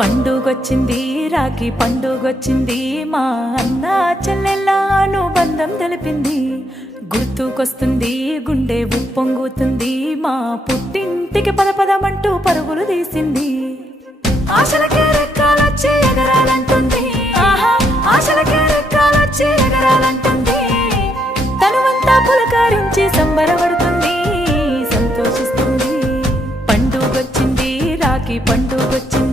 పండుగొచ్చింది రాఖీ పండుగొచ్చింది మా అన్న చెల్లెళ్ళ అనుబంధం తెలిపింది గుర్తుకొస్తుంది గుండె ఉప్పొంగుతుంది మా పుట్టింటికి పదపదమంటూ పరుగులు తీసింది ఆశలకే రెక్కాలొచ్చి ఎగరాలంటుంది ఆశలకే రెక్కాలొచ్చి ఎగరాలంటుంది తనువంతా పులకరించి సంబరపడుతుంది సంతోషిస్తుంది పండుగొచ్చింది రాఖీ పండుగొచ్చింది